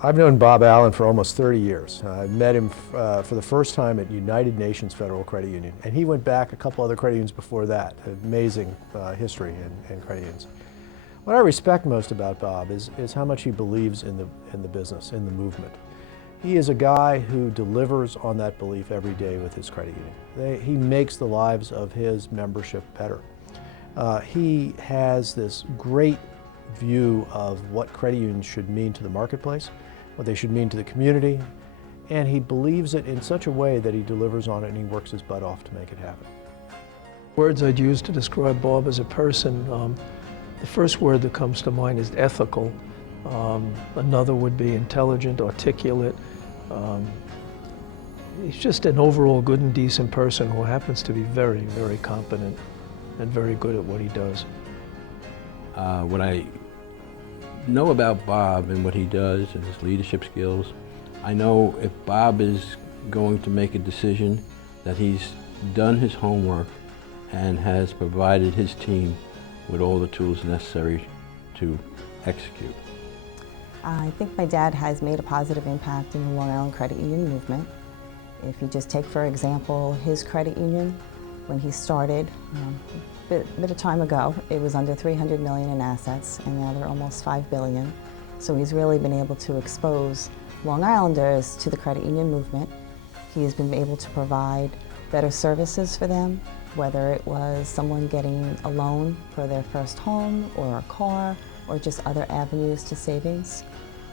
I've known Bob Allen for almost 30 years. I met him for the first time at United Nations Federal Credit Union, and he went back a couple other credit unions before that. Amazing history in credit unions. What I respect most about Bob is how much he believes in the business, in the movement. He is a guy who delivers on that belief every day with his credit union. He makes the lives of his membership better. He has this great view of what credit unions should mean to the marketplace, what they should mean to the community, and he believes it in such a way that he delivers on it and he works his butt off to make it happen. Words I'd use to describe Bob as a person, the first word that comes to mind is ethical. Another would be intelligent, articulate. He's just an overall good and decent person who happens to be very, very competent and very good at what he does. What I know about Bob and what he does and his leadership skills, I know if Bob is going to make a decision that he's done his homework and has provided his team with all the tools necessary to execute. I think my dad has made a positive impact in the Long Island credit union movement. If you just take, for example, his credit union, when he started, a bit of time ago, it was under 300 million in assets, and now they're almost 5 billion. So he's really been able to expose Long Islanders to the credit union movement. He's been able to provide better services for them, whether it was someone getting a loan for their first home or a car, or just other avenues to savings.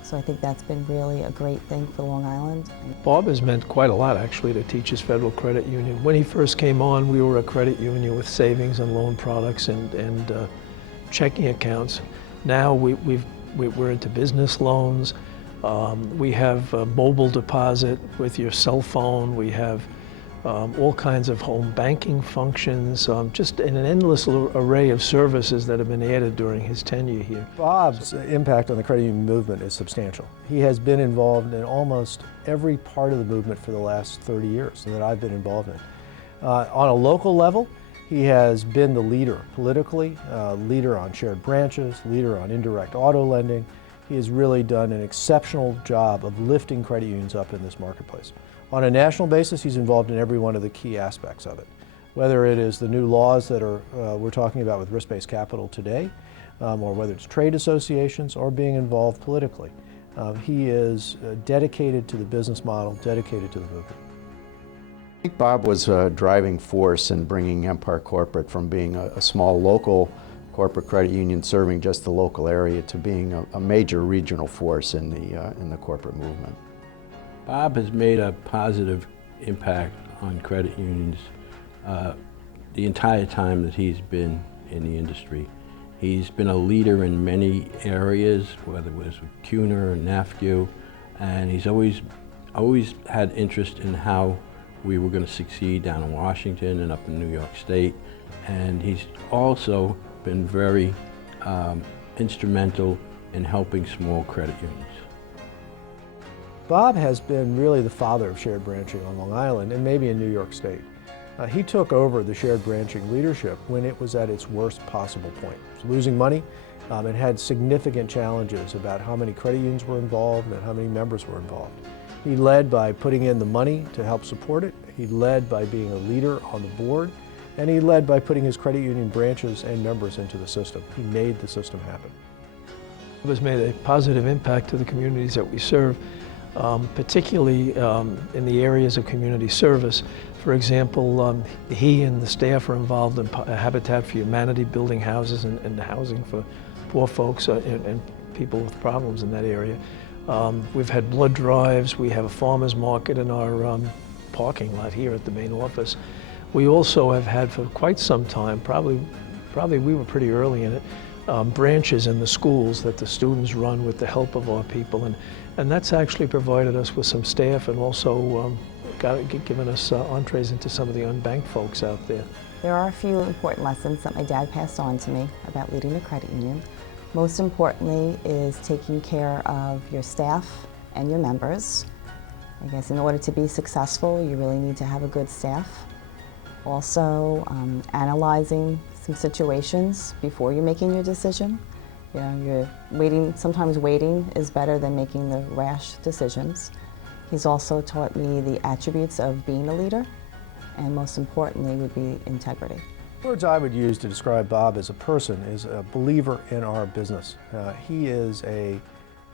So I think that's been really a great thing for Long Island. Bob has meant quite a lot, actually, to Teachers Federal Credit Union. When he first came on, we were a credit union with savings and loan products and checking accounts. Now we're into business loans. We have a mobile deposit with your cell phone. We have all kinds of home banking functions, just an endless array of services that have been added during his tenure here. Bob's impact on the credit union movement is substantial. He has been involved in almost every part of the movement for the last 30 years that I've been involved in. On a local level, he has been the leader politically, leader on shared branches, leader on indirect auto lending. He has really done an exceptional job of lifting credit unions up in this marketplace. On a national basis, he's involved in every one of the key aspects of it, whether it is the new laws that we're talking about with risk-based capital today, or whether it's trade associations or being involved politically. He is dedicated to the business model, dedicated to the movement. I think Bob was a driving force in bringing Empire Corporate from being a small local corporate credit union serving just the local area to being a major regional force in the corporate movement. Bob has made a positive impact on credit unions the entire time that he's been in the industry. He's been a leader in many areas, whether it was with CUNA or NAFCU, and he's always had interest in how we were going to succeed down in Washington and up in New York State. And he's also been very instrumental in helping small credit unions. Bob has been really the father of shared branching on Long Island and maybe in New York State. He took over the shared branching leadership when it was at its worst possible point. It was losing money. It had significant challenges about how many credit unions were involved and how many members were involved. He led by putting in the money to help support it. He led by being a leader on the board. And he led by putting his credit union branches and members into the system. He made the system happen. Bob has made a positive impact to the communities that we serve. Particularly in the areas of community service. For example, he and the staff are involved in Habitat for Humanity, building houses and housing for poor folks and people with problems in that area. We've had blood drives. We have a farmer's market in our parking lot here at the main office. We also have had for quite some time, probably we were pretty early in it, branches in the schools that the students run with the help of our people, and that's actually provided us with some staff and also given us entrees into some of the unbanked folks out there. There are a few important lessons that my dad passed on to me about leading a credit union. Most importantly is taking care of your staff and your members. I guess in order to be successful, you really need to have a good staff. Also, analyzing some situations before you're making your decision. Sometimes waiting is better than making the rash decisions. He's also taught me the attributes of being a leader, and most importantly would be integrity. Words I would use to describe Bob as a person is a believer in our business. He is an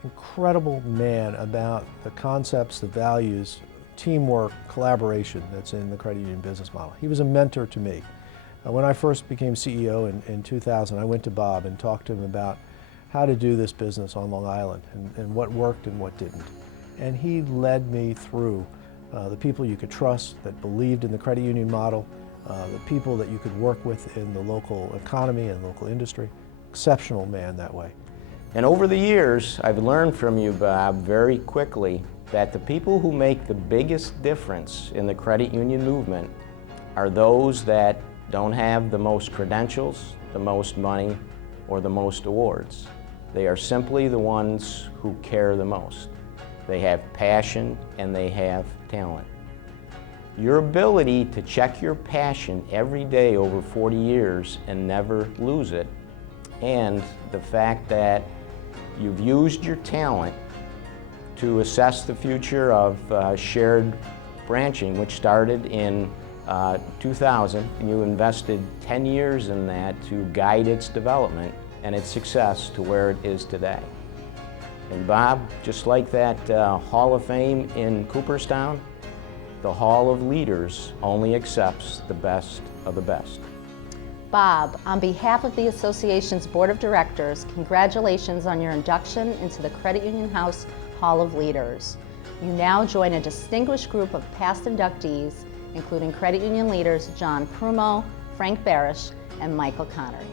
incredible man about the concepts, the values, teamwork, collaboration that's in the credit union business model. He was a mentor to me. When I first became CEO in 2000, I went to Bob and talked to him about how to do this business on Long Island and what worked and what didn't. And he led me through the people you could trust that believed in the credit union model, the people that you could work with in the local economy and local industry. Exceptional man that way. And over the years, I've learned from you, Bob, very quickly that the people who make the biggest difference in the credit union movement are those that don't have the most credentials, the most money, or the most awards. They are simply the ones who care the most. They have passion and they have talent. Your ability to check your passion every day over 40 years and never lose it, and the fact that you've used your talent to assess the future of shared branching, which started in 2000, and you invested 10 years in that to guide its development and its success to where it is today. And Bob, just like that Hall of Fame in Cooperstown, the Hall of Leaders only accepts the best of the best. Bob, on behalf of the Association's Board of Directors, congratulations on your induction into the Credit Union House Hall of Leaders. You now join a distinguished group of past inductees, including credit union leaders John Prumo, Frank Barish, and Michael Connery.